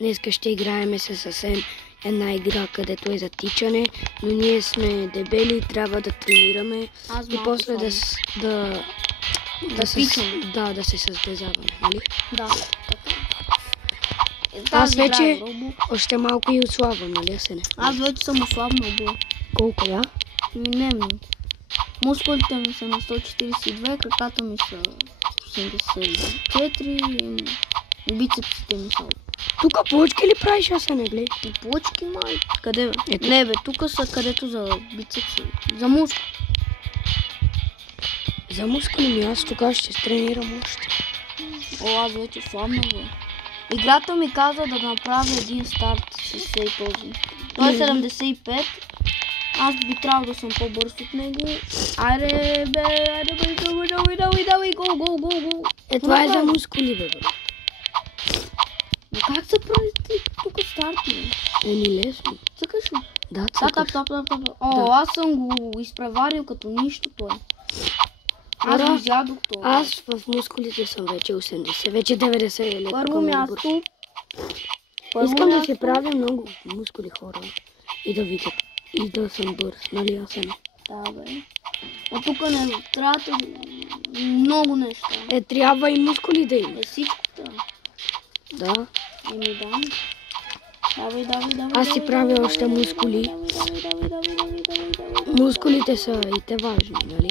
Днеска ще играем със съвсем една игра, където е за тичане, но ние сме дебели и трябва да тренираме и после да се състезаваме, нали? Да, така. Аз вече още малко и отслабвам, нали, Асене? Аз вече съм ослабнал, бе. Колко я? Не много. Мускулите ми са на 142, краката ми са 84, бицепсите ми са. Тук плочки ли правиш, Асене, гледай? И плочки, май. Къде, бе? Не, бе, тук са където за бицепси. За мускул. За мускули ми, аз тогава ще тренирам още. О, аз вече слабна, бе. Играта ми каза да направя един старт с този. Той е 75. Аз би трябвало да съм по-бърз от него. Айде, бе, давай, гол. Това е за мускули, бе. Но как се прави тук старти? Лесно. Цъкаш ли? Да, цъкаш. О, аз съм го изпреварил като нищо той. Аз го изядох това. Аз в мускулите съм вече 80, вече 90 е лет. Първо място. Искам да си правя много мускули, хора. И да видят. И да съм бърз, нали, Асене? Да, бе. А тук не трябва много неща. Трябва и мускули да има. Всичко трябва. Да. Да. Давай. Аз си правя още мускули. Мускулите са и те важни, нали?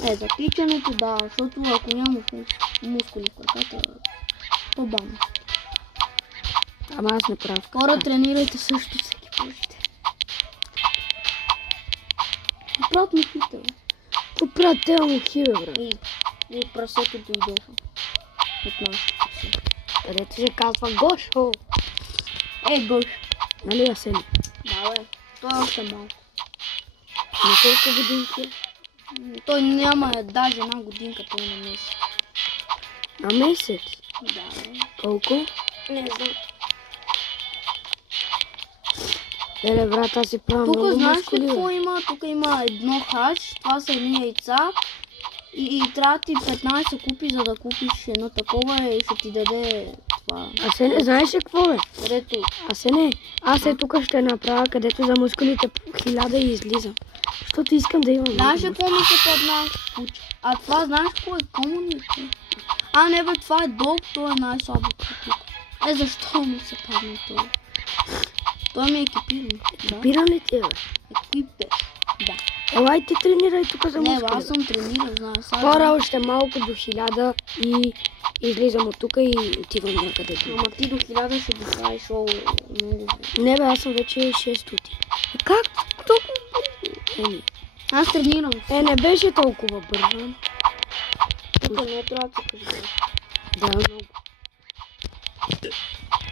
За тичането, да, защото ако няма мускули в краката, по-бавно. Ама аз не правя. Хора, тренирайте също всеки можете. Правят ми хите, бе. Поправят те мухи, бе, брат. И прасето дойдоха. От нашото прасе. Където се казва Гошо. Гош. Нали, Асене? Да, бе. Той е още малко. На колко годинки? Той няма даже една годинка, той на месец. На месец? Да, бе. Колко? Не знам. Брат, аз си правя Тук много знаеш мускули. ли какво има? Тук има едно хач, това са едни яйца и трябва ти 15 купи, за да купиш едно такова и ще ти даде това. Асене, знаеш ли какво, бе? Където? Асене, аз тук ще направя, където за мускулите 1000 и излизам. Защото искам да имам. Знаеш ли какво ми се падна? А това знаеш какво е комуни? Не бе, това е дълг, той е най-слабото тук. Защо ми се падна това? Той ми е екипиран. Екипиран ли ти е, бе? Екипе. Да. Елай ти тренирай тук за мускули. Не, аз съм тренирал, знаеш. Хора, още малко до 1000 и излизам от тук и отивам някъде. Ама ти до 1000 ще го правиш много. Не бе, аз съм вече 600. Как? Толкова? Аз тренирам. Не беше толкова бързо. Тук не трябва да се кажа. Да, много.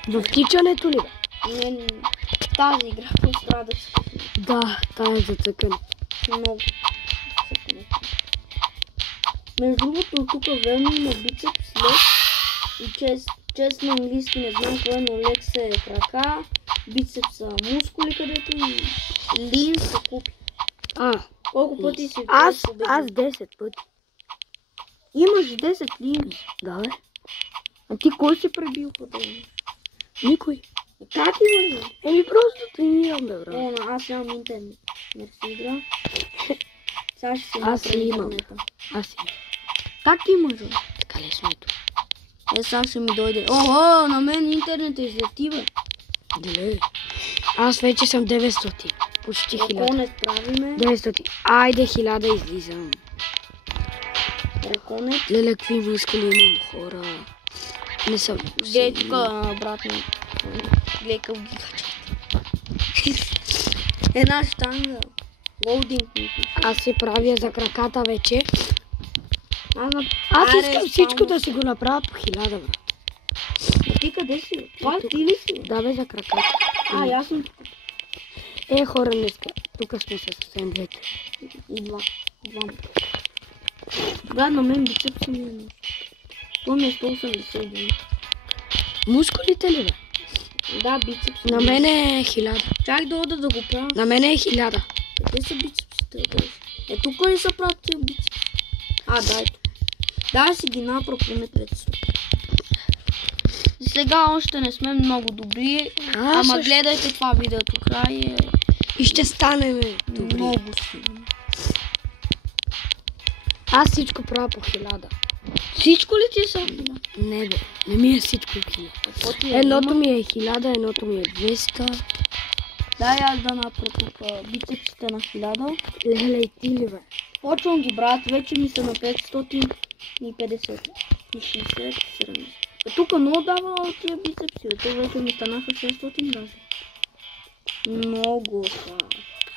В тичането ли, бе? Не, тази игра просто трябва да се кажа. Да, тая е за цъкане. Много. Между другото, тук верно има бицепс, лек и чест на английски не знам кое, но лек се е крака, бицепс са мускули, където и лин се купи. Колко пъти си? Аз 10 пъти. Имаш 10 лин? Да, бе. А ти кой си пребил по това? Никой. Как имаш? Просто тренирам, бе, брат. Аз нямам интернет. Не си игра. Сега ще си Аз си имам. Аз си. Как имаш, бе? Така лесното. Сега ще ми дойде. Охо, на мен интернет е излети, бе. Деле. Аз вече съм 900. Почти 1000. Ако не справиме. 900. Айде 1000 излизам. Реконет. Леле, какви мускули имам, хора. Не съм. Гледай тук, брат ми. Гледай къв гигачет. Една щанга. Лоудинг. Аз си правя за краката вече. Аз искам всичко да си го направя по 1000, бе. Ти къде си? Това ти ли си? Да, бе, за краката. Ясно. Хора, днеска. Тук сме съвсем двете. И два. Брат, на мен бицепси ми е нужно. Това ми е 181. Мускулите ли, бе? Да, бицепси. На мен е 1000. Чак да ода да го правя. На мен е 1000. Къде са бицепсите? Тук ли са правят тия бицепси? Да, ето. Дай си ги направо, поне 500. Сега още не сме много добри, ама гледайте това видео до край. И ще станем добри. Много силно. Аз всичко правя по 1000. Всичко ли ти са 1000? Не бе, не ми е всичко 1000. Едното ми е 1000, едното ми е 200. Дай аз да направя тук бицепсите на 1000. Леле и ти ли бе? Почвам ги брат, вече ми са на 550 и 60, 70. Тук много дава тия бицепси, те вече ми станаха 600 даже. Много са.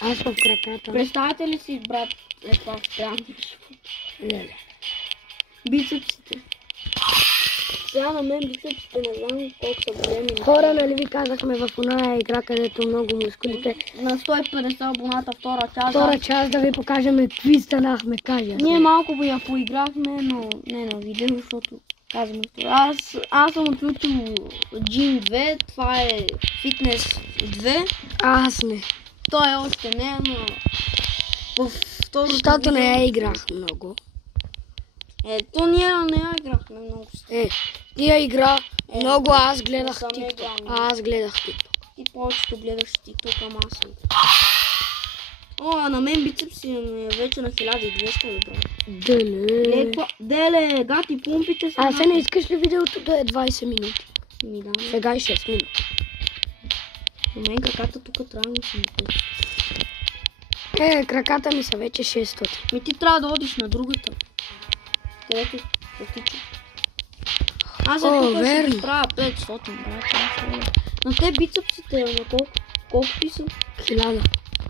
Аз в краката. Представете ли си, брат, това странно? Леле. Бицепсите. Сега на мен бицепсите не знам колко са големи. Хора, нали ви казахме в оная игра, където много мускулите. На 150 абоната втора част. Втора част да ви покажем какви станахме, кажа. Ние малко я поиграхме, но не на видео, защото казваме това. Аз съм отключил Gym 2, това е Fitness 2. Аз не. Той още не, но в второто Защото не видео... я играх много. Ето ние не я играхме много. Тия игра много аз гледах съм TikTok. играл. Аз гледах TikTok. Ти повечето гледаш TikTok, ама аз съм. О, на мен бицепси ми е вече на 1200 добре. Деле. Деле, гати, помпите са. А се не искаш ли видеото да е 20 минути? Ми да, Сега е 6 минути. на мен краката тук трябва да са на 5. Краката ми са вече 600. Ми ти трябва да одиш на другата. Където потича. Аз тук ще ги правя 500, брат. На те бицепсите на колко ти са? 1000.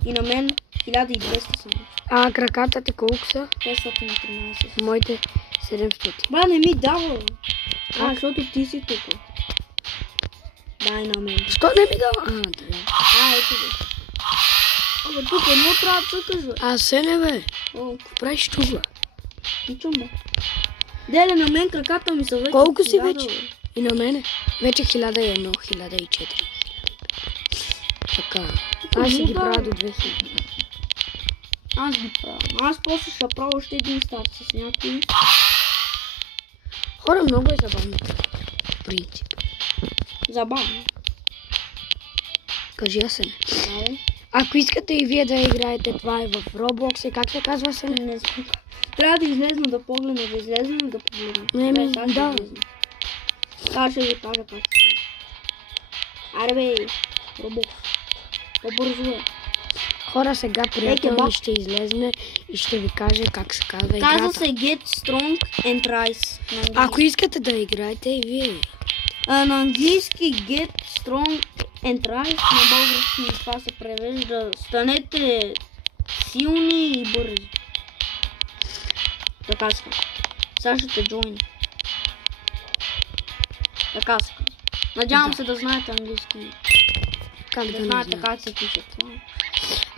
И на мен 1200 са. А краката ти колко са? 513. Моите 700. Бра, не ми дава. Защото ти си тук. Дай на мен. Що не ми дава? Да. Ето бе. Абе, тук едно трябва да цъкаш, бе. А се не бе. О, Какво правиш тук, бе? тичам, бе. Деле, на мен краката ми са вече. Колко си 1000, вече? бе. И на мене? Вече 1001, 1004. Така. Аз си ги правя до 2000. Аз ги правя. Аз после ще правя още един старт с някакви. Хора, много е забавно. Принцип. Забавно. Кажи аз се не. Да, бе. Ако искате и вие да играете, това е в Roblox. Как се казва се не? Не знам. Трябва да излезна да погледна, да излезна и да погледна. Не, ми, Сега ще да. излезна. Сега ще ви кажа как се казва. Аре бе, Roblox. По-бързо е. Хора, сега приятел баб. ми ще излезне и ще ви каже как се казва Казва играта. се Get Strong and Rise. На английски. Ако искате да играете и вие. На английски Get Strong and Rise, на български това се превежда станете силни и бързи. Така се казва. Сега ще те джойни. Така се казва. Надявам се да знаете английски. Как Да да не знаете знам. как се пише това.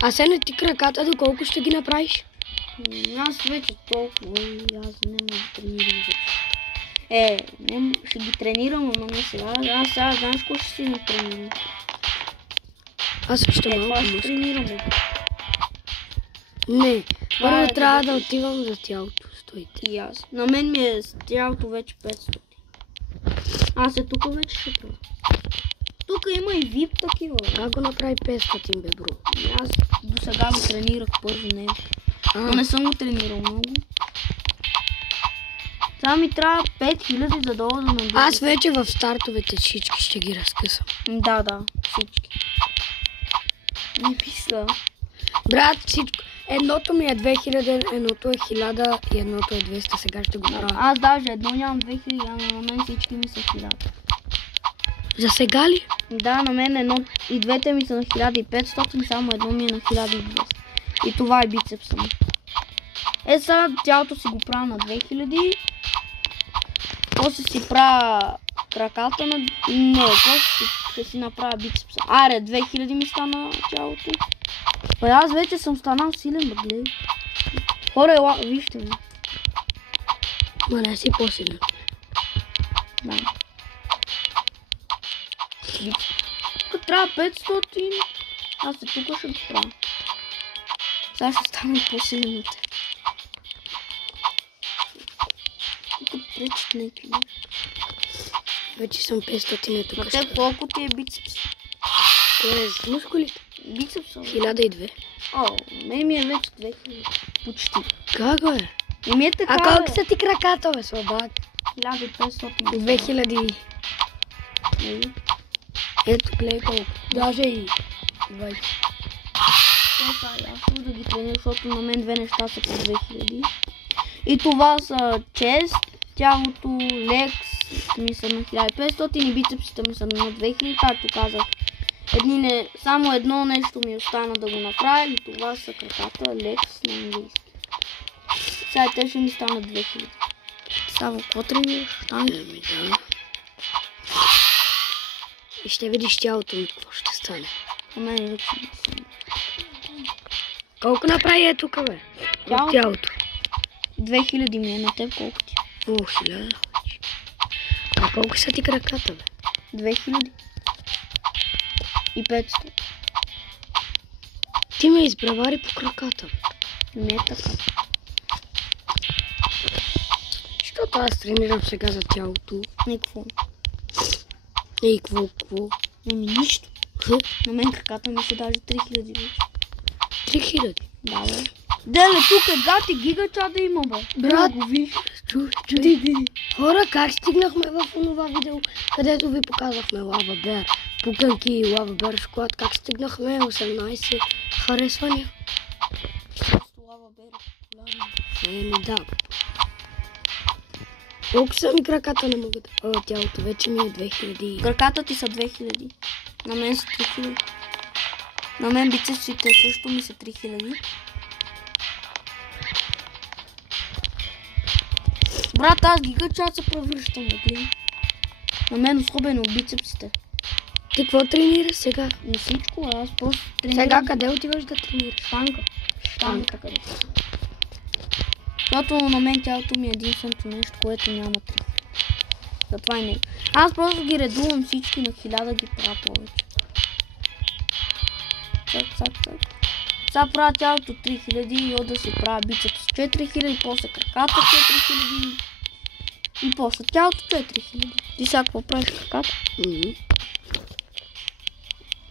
А се не ти краката, доколко ще ги направиш? Аз вече толкова и аз не мога да тренирам вече. Не, ще ги тренирам, но не сега. Аз сега знаеш какво ще си натренирам. Аз също Това малко ще мъж. тренирам. Бе. Не, Това първо е трябва да да отивам за тялото. Стойте. И аз. На мен ми е тялото вече 500. Аз тук вече ще правя. Тук има и VIP такива. Как го направи 500, бе, бро? И аз до сега го тренирах първо него. Но не съм го тренирал много. Сега ми трябва 5000 за да ода на друга. Аз вече в стартовете всички ще ги разкъсам. Да, всички. Не мисля. Брат, всичко. Едното ми е 2000, едното е 1000 и едното е 200. Сега ще го правя. Аз даже едно нямам 2000, ама на мен всички ми са 1000. За сега ли? Да, на мен едно и двете ми са на 1500, само едно ми е на 1200. И това е бицепса ми. Сега тялото си го правя на 2000. После си правя краката на... Не, после ще си направя бицепса. Аре, 2000 ми стана тялото. Бе, аз вече съм станал силен, бе, гледай. Хора, вижте ме. Ма не си по-силен. Да. Тук трябва 500. Аз тук ще го правя. Сега ще стана по-силен от теб. Тук пречат някакви. Вече съм 500 тук. На теб колко ти е бицепс? Кое е с мускулите? Бицепс? 1002. О, ми е вече 2000. Почти. Как бе? Ми е така, А колко са ти краката, бе, слабак? 1500. 2000. Нали? Ето, гледай колко. Даже и 20. Аз да ги тренирам, защото на мен две неща са по 2000. И това са чест, тялото, лекс ми са на 1500 и бицепсите ми са на 2000, както казах. Само едно нещо ми остана да го направя и това са краката, лекс на английски. Сега те ще ми станат 2000. Само какво тренираш? Ами да. И ще видиш тялото ми, какво ще стане. На мен вече не са. Колко направи е тук, бе? Тялото? Тялото. 2000 ми е, на теб колко ти? О, 1000. А колко са ти краката, бе? 2000 и 500. Ти ме изпревари по краката. Не е така. Защото аз тренирам сега за тялото. Никакво. Ей, какво? Нищо. На мен краката ми са даже 3000 вече. 3000? Да, бе. Деле, тук е гати гигача да има, бе. Брат, го виж. Чуди. Хора, как стигнахме в онова видео, където ви показахме лава бер, пуканки и лава бер шоколад, как стигнахме 18 харесвания? Лава бер е популярна. Еми да. Колко са ми краката, не мога да... тялото вече ми е 2000. Краката ти са 2000. На мен са 3000. На мен бицепсите също ми са 3000. Брат, аз гигачат се превръщам, нали? На мен особено бицепсите. Ти какво тренираш сега? Не всичко, аз просто тренирам. Сега къде отиваш да тренираш? Штанга къде. Защото на мен тялото ми е единственото нещо, което няма три. Затова и не. Аз просто ги редувам всички на 1000 ги правя повече. Цак. Сега правя тялото 3000 и от да си правя бицепс 4000, после краката 4000 и после тялото 4000. Ти сега какво правиш краката?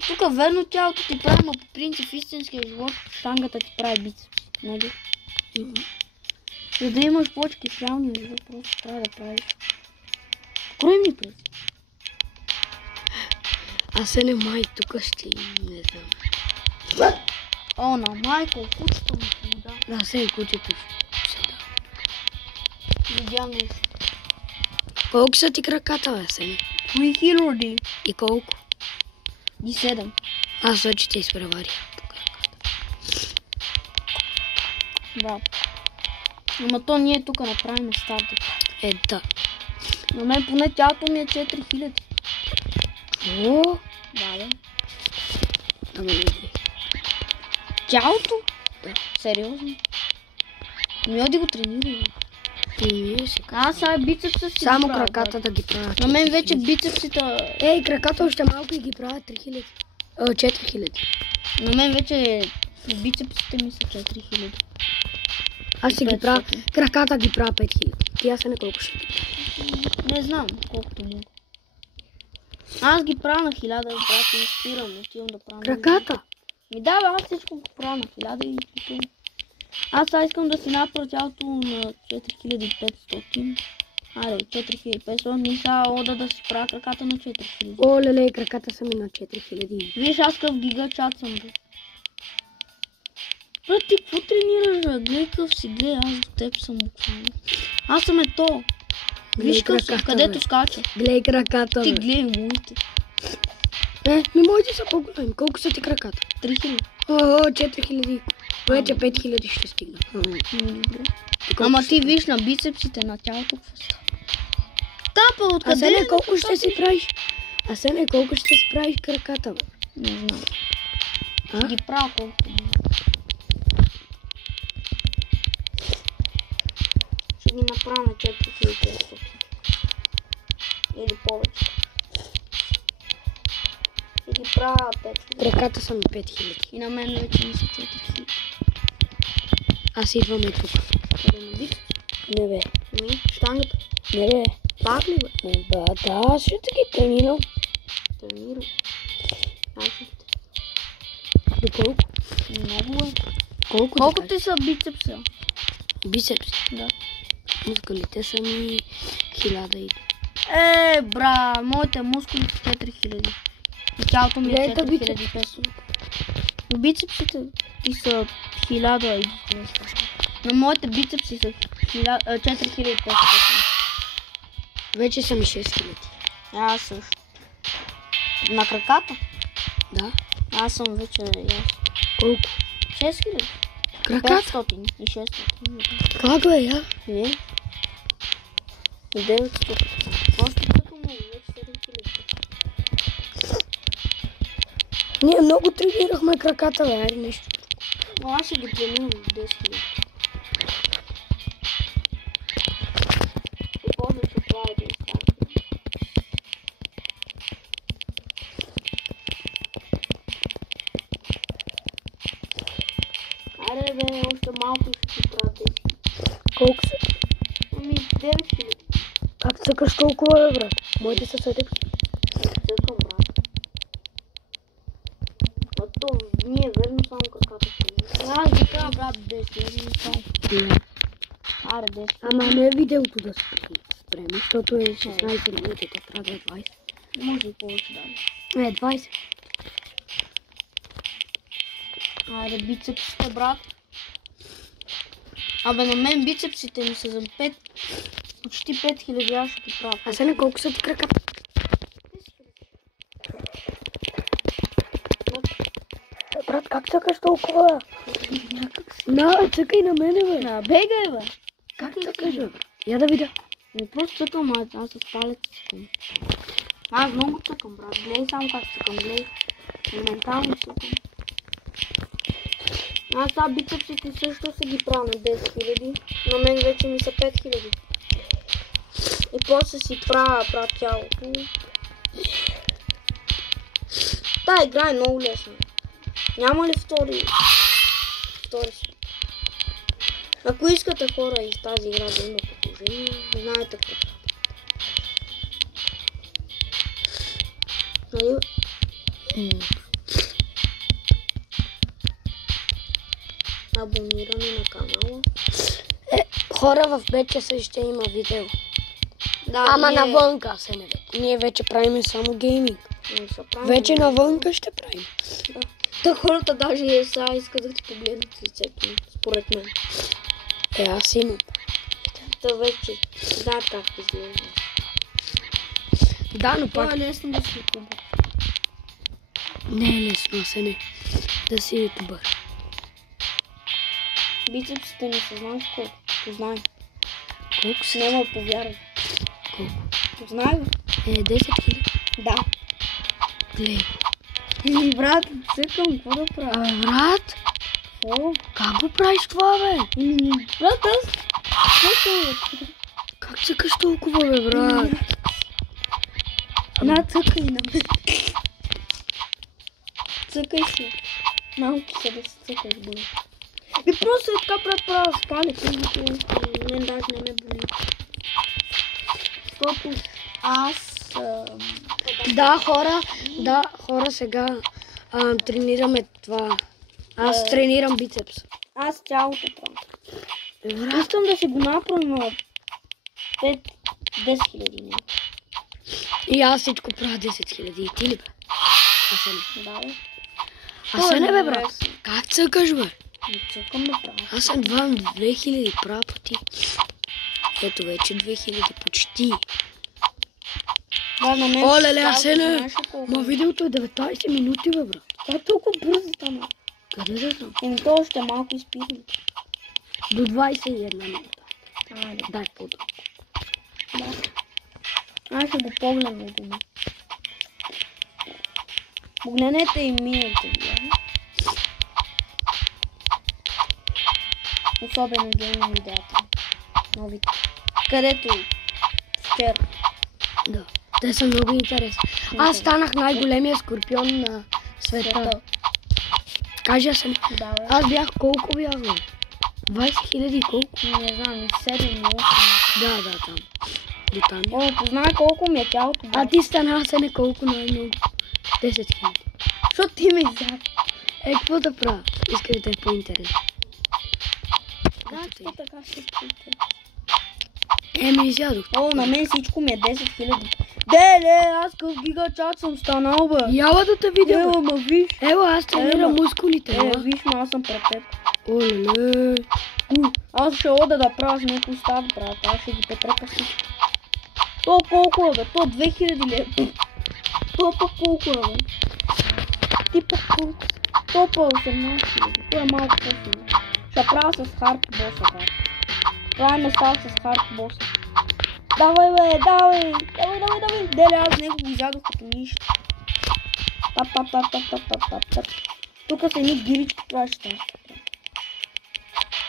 Тук верно тялото ти прави, но по принцип в истинския живот штангата ти прави бицепс, нали? За да имаш почки в реалния живот, просто трябва да правиш. Крой ми през. Аз не май, тук ще не знам. О, на Майкъл, кучето ми се му да. Да, се кучето. Видя нещо. Колко са ти краката, бе, Сене? 3000. И колко? И 7. Аз вече те изпреварих по краката. Да. Ама то ние тук направим старта. Да. На мен поне тялото ми е 4000. О, Да, бе. ама не знам. Тялото? Да. Сериозно? Ми оди го тренирай. Ние се Аз сега бицепса си само правя, краката брат. да ги правят. На мен вече бицепсите... Ей, краката още малко и ги правят 3000. 4000. На мен вече бицепсите ми са 4000. Аз си ги правя. 500. Краката ги правя 5000. Ти аз не колко ще ги правя. Не знам колкото мога. Аз ги правя на 1000, брат, и спирам, отивам да правя. Краката? Ми да, бе, аз всичко го правя на 1000 и спирам. Аз сега искам да си направя тялото на 4500. Айде, 4500 и сега ода да си правя краката на 4000. О, леле, краката са ми на 4000. Виж, аз къв гигачат съм, бе. Брат, ти какво тренираш, бе? Гледай къв си, гледай, аз до теб съм буквално. Аз съм то. Виж къв съм, където скача. Гледай краката, Ти бе. гледай моите. Моите са по-големи. Колко са ти краката? 3000. О, 4000. Вече 5000 ще стигна. Добре. Ама ти виж на бицепсите на тялото какво става. Тапа, А откъде? сега колко ще си правиш? А сега колко ще си правиш краката, бе? Не знам. А? Ще ги правя колкото мога. Ще ги направя на 4500. Или повече. Ще ги правя 5000. Краката са ми 5000. И на мен вече ми са 4000. Аз идвам и тук. Къде на бицепс? Не бе. Ами, штангата. Не бе. Пак ли бе? Да, ще те ги тренирам. Тренирам. До колко? Много е. Колко Колко да ти са бицепса? бицепси? Да. Мускулите са ми 1000 и... Бра, моите мускули са 4000. И тялото ми е Гледай, 4500. Бицепсите ти са 1200. Но моите бицепси са 4500. Вече са ми 6000. Аз също. На краката? Да. Аз съм вече ясно. Колко? 6000. Краката? 500 и 600. Как бе, я? Не. И 900. Просто така много, вече 7000. Ние много тренирахме краката, бе, айде нещо. Но аз ще ги тренирам 10 000. И после ще правя един старт. Айде бе, още малко ще си правя 10 000. Колко са? Ами 9 000. Как цъкаш толкова, бе, брат? Моите са 7. Цъкам, брат. Ато ние верно само краката ще. Аз ги правя, брат, 10 000. Да. Аре, 10 000. Ама не е видеото да спреме, защото е 16 минути, те трябва да е 20. Може и повече да. Не, 20. Айде, бицепсите, брат. Абе, на мен бицепсите ми са за 5, почти 5000, аз ще ги правя. А сега колко са ти краката? Брат, как цъкаш толкова? На, цъкай на мене, бе. Бегай, бе. Как цъкаш, бе? Я да видя. Не просто цъкам, аз с палец цъкам. Аз много цъкам, брат. Гледай само как цъкам, гледай. Моментално цъкам. Аз сега бицепсите също се ги правя на 10 000. На мен вече ми са 5000. И после си правя тялото. Та игра е много лесна. Няма ли втори си? Ако искате хора из тази игра да има продължение, знаете какво. Нали? Абониране на канала. Хора в БЧС ще има видео. Да, Ама ние навънка се не вече. Ние вече правим само гейминг. не са правилни. Вече навънка ще правим. Да. Та хората даже и сега искат да ти погледнат лицето, според мен. Аз имам. Та вече знаят как изглежда. Да, но Това пак е лесно да си ютубър. не е лесно, а се не. Да си ютубър. Бицепсите ми са, знаеш колко? Познай. Колко са? Няма да повярвай. Колко? Познай го? 10 000. Да. Гледай. Брат, цъкам, какво да правя? Брат, Какво? как го правиш това, бе? Брат, аз цъкам. Как цъкаш толкова, бе, брат? На, цъкай на мен. Цъкай си. Малко се да се цъкаш, бе. И просто е така правя с палец, мен даже не ме боли. Защото аз... Да, хора, сега тренираме това. Аз тренирам бицепс. Аз цялото правя. Брат, Искам да си го направя на 5-10 000. и аз всичко правя 10 000. И ти ли, бе? Аз не. Да, бе. Аз не, бе, брат. Как цъкаш, бе? Не цъкам да правя. Аз едва 2000 правя пъти. Ето вече 2000 почти. Да, на мен... О, леле, аз не. Знаеш ли колко? Ма видеото е 19 минути, бе, брат. Това е толкова бързо стана. Къде да съм? Еми то още малко изпирам. До 21 минута. Айде. Дай по-дълго. Да. Аз ще го погледна от дома. Погледнете и миналите видео. Особено гейминг видеята. Новите. Където вчера. Да. Те са много интересни. Аз станах най-големия скорпион на света. Кажа се. Да, бе. Аз бях колко бях, бе? 20 000 колко? Не знам, 7 или 8. Да, там. до там. О, познай колко ми е тялото. А ти стана се не колко най-много. 10 000. Защото ти ме изяд. Какво да правя? Иска да е по-интересно. Значи така ще спите. Еми, изядох. О, на мен всичко ми е 10 000. Деле, аз къв гигачат съм станал, бе. Яла да те видя, Ела, бе. ма виж. Ела, аз тренирам мускулите. Виж, ма аз съм пред теб. Оле. Аз ще ода да правя с някой став, брат. Аз ще ги петрепа всичко. То колко е, бе? То 2000 ли е? То пък колко е, бе? Ти пък колко? То пък 18 000. То е малко по-силно. Ще правя с хард боса, брат. Това ме става с хард боса. Давай, бе, давай! Давай! Деле, аз него го изядох като нищо. Тап. Тук са едни гирички, правиш старт.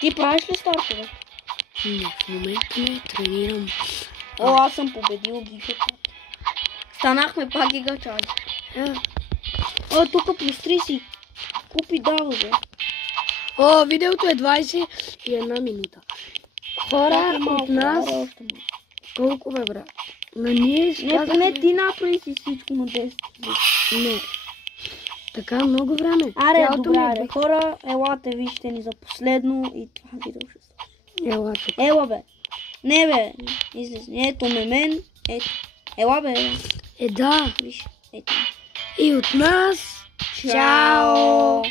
Ти правиш ли стартове? Не, в момента не тренирам. О, аз съм победил гигачат. Станахме пак гигачат. О, тук плюс 3 си. Купи дава, бе. О, видеото е 21 минута. Хора от нас... Колко бе, брат? На ние Не, поне ти направи си всичко на 10. Не. Така много време. Аре, Цялото добре, ми е аре. Хора, елате, вижте ни за последно и това видео ще стане. Ела тук. Ела, бе. Не, бе. Излез. Ето ме мен. Ето. Ела, бе. Да. Виж. Ето. И от нас... Чао!